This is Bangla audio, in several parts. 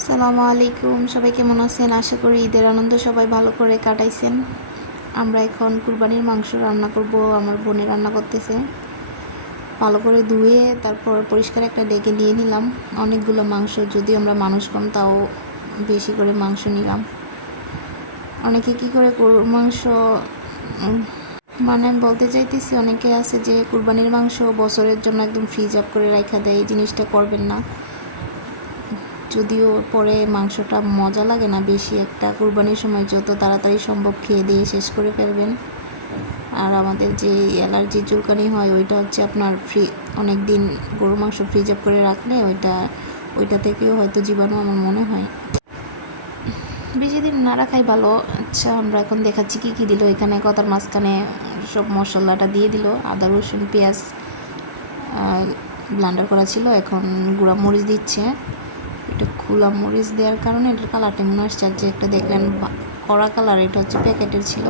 আসসালামু আলাইকুম, সবাই কেমন আছেন? আশা করি ঈদের আনন্দ সবাই ভালো করে কাটাইছেন। আমরা এখন কুরবানির মাংস রান্না করব। আমার বোনে রান্না করতেছে। ভালো করে ধুয়ে তারপর পরিষ্কার একটা ডেকে নিয়ে নিলাম অনেকগুলো মাংস। যদি আমরা মানুষ কম তাও বেশি করে মাংস নিলাম। অনেকে কি করে গরুর মাংস মানে আমি বলতে চাইতেছি, অনেকে আছে যে কুরবানির মাংস বছরের জন্য একদম ফ্রিজ আপ করে রাখা দেয়। এই জিনিসটা করবেন না। যদিও পরে মাংসটা মজা লাগে না বেশি একটা। কুরবানির সময় যত তাড়াতাড়ি সম্ভব খেয়ে দিয়ে শেষ করে ফেলবেন। আর আমাদের যে অ্যালার্জি চুলকানি হয় ওইটা হচ্ছে আপনার অনেক দিন গরুর মাংস ফ্রিজ আপ করে রাখলে ওইটা থেকেও হয়তো জীবাণু, আমার মনে হয়। বেশি দিন না রাখাই ভালো। আচ্ছা, আমরা এখন দেখাচ্ছি কী কী দিল এখানে। কথার মাঝখানে সব মশলাটা দিয়ে দিল। আদা রসুন পেঁয়াজ ব্লান্ডার করা ছিল, এখন গুঁড়া মরিচ দিচ্ছে। এটা খোলা মরিচ দেওয়ার কারণে এটার কালারটা মনে আসছে। আর যে একটা দেখলেন কড়া কালার, এটা হচ্ছে প্যাকেটের ছিল।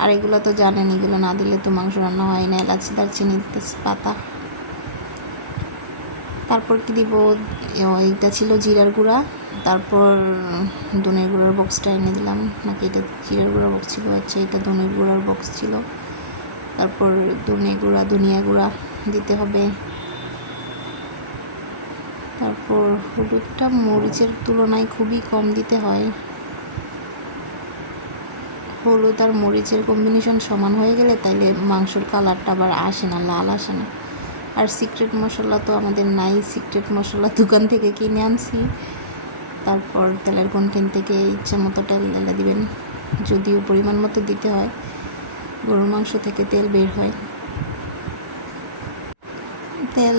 আর এগুলো তো জানেন, এগুলো না দিলে তো মাংস রান্না হয় না। এলাচি দারচিনি তেজপাতা। তারপর কি দিব, এইটা ছিল জিরার গুঁড়া। তারপর ধনের গুঁড়ার বক্সটা এনে দিলাম, নাকি এটা জিরার গুঁড়ার বক্স ছিল? হচ্ছে এটা ধনের গুঁড়ার বক্স ছিল। তারপর ধনিয়া গুঁড়া দিতে হবে। তারপর হলুদটা মরিচের তুলনায় খুবই কম দিতে হয়। হলুদ আর মরিচের কম্বিনেশন সমান হয়ে গেলে তাইলে মাংসর কালারটা আবার আসে না, লাল আসে না। আর সিক্রেট মশলা তো আমাদের নাই। সিক্রেট মশলা দোকান থেকে কিনে আনছি। তারপর তেলের কন্টেন্ট থেকে ইচ্ছা মতো তেল ঢেলে দিবেন, যদিও পরিমাণ মতো দিতে হয়। গরুর মাংস থেকে তেল বের হয়। তেল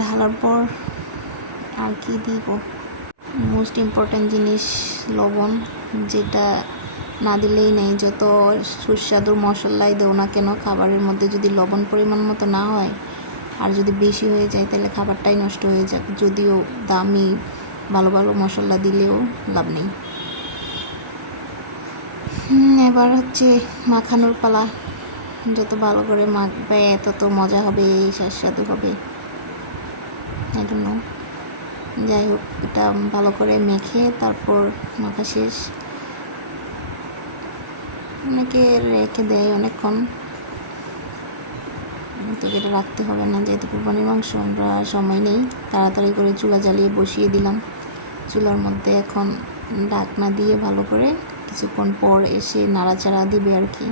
ঢালার পর আর কি দিব, মোস্ট ইম্পর্ট্যান্ট জিনিস লবণ, যেটা না দিলেই নেই। যত সুস্বাদু মশলাই দেও না কেন, খাবারের মধ্যে যদি লবণ পরিমাণ মতো না হয় আর যদি বেশি হয়ে যায় তাহলে খাবারটাই নষ্ট হয়ে যাক। যদিও দামি ভালো ভালো মশলা দিলেও লাভ নেই। এবার হচ্ছে মাখানোর পালা। যত ভালো করে মাখবে তত মজা হবে, সুস্বাদু হবে। এই জন্য যাই হোক, এটা ভালো করে মেখে তারপর মাখা শেষ। অনেকে রেখে দেয় অনেকক্ষণ, তো এটা রাখতে হবে না, যেহেতু কুরবানির মাংস। আমরা সময় নেই, তাড়াতাড়ি করে চুলা জ্বালিয়ে বসিয়ে দিলাম। চুলার মধ্যে এখন ঢাকনা দিয়ে ভালো করে কিছুক্ষণ পর এসে নাড়াচাড়া দিবে আর কি।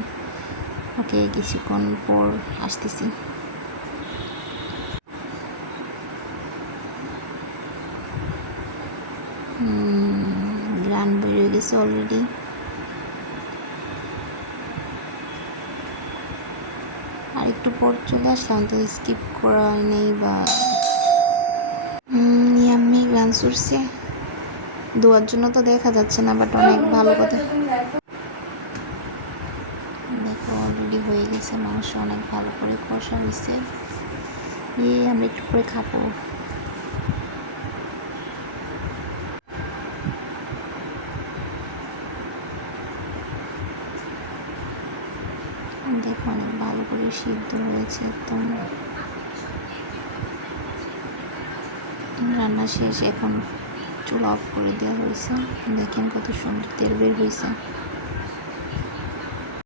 ওকে, কিছুক্ষণ পর আসতেছি। গ্রান বেরিয়ে গেছে অলরেডি। আর একটু পর চলে আসলাম, তো স্কিপ করা নেই বা ইয়াম্মি গ্রান সুরছে। ধোয়ার জন্য তো দেখা যাচ্ছে না, বাট অনেক ভালো কথা। দেখো, অলরেডি হয়ে গেছে মাংস, অনেক ভালো করে কষা হয়েছে। আমরা একটু পরে খাবো। দেখো, অনেক ভালো করে সিদ্ধ হয়েছে একদম। রান্না শেষ, এখন চুলা অফ করে দেওয়া হয়েছে। দেখেন কত সুন্দর তেল বের হয়েছে।